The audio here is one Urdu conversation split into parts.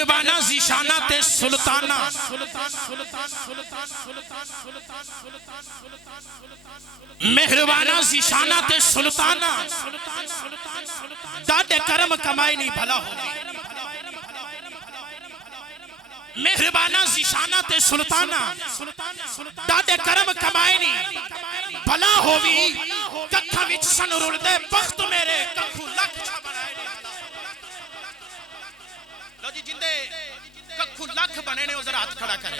مہربانہ زیشانہ تے سلطانہ مہربانہ زیشانہ تے سلطانہ داڑے کرم کمائی نہیں بھلا ہوگی مہربانہ زیشانہ تے سلطانہ داڑے کرم کمائی نہیں بھلا ہوگی ککھا وچ سن رول دے بخت میرے ککھو لکھ چھا بنائے لو جی جندے ککھو لکھ بنے نے ازر ہاتھ کھڑا کرے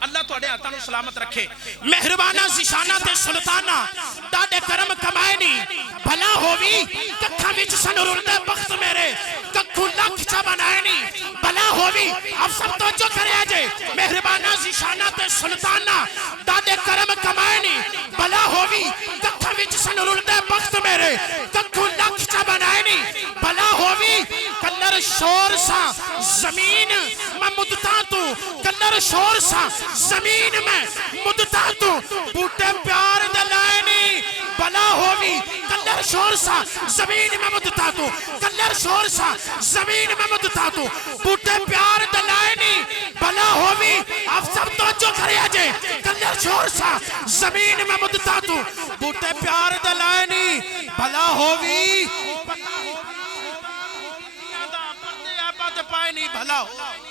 اللہ تو اڑے آتانو سلامت رکھے مہربانہ زیشانہ تے سلطانہ داڑے کرم کمائے نہیں بھلا ہووی ککھا وچ سن رول دے بخت میرے ککھو لکھ چھا بنائے نہیں بھلا ہووی اب سب توجہ کرے آجے مہربانہ زیشانہ تے سلطانہ داڑے کرم کمائے نہیں بھلا ہووی ککھا وچ سن رول دے بخت میرے ککھو لکھ چھا بنائے نہیں بھلا ہووی کلر شور سا زمین میں مدتا تو کلر شور سا زمین میں مدتا تو بوٹے پیار دلائنی بلا ہووی کلر شور سا زمین میں مدتا تو کلر شور سا زمین میں مدتا تو بوٹے پیار دلائنی بلا ہووی آپ سب توجہ کرے آجے کلر شور سا زمین میں مدتا تو بوٹے پیار دلائنی بلا ہووی پردے آباد پائے نہیں بھلا ہو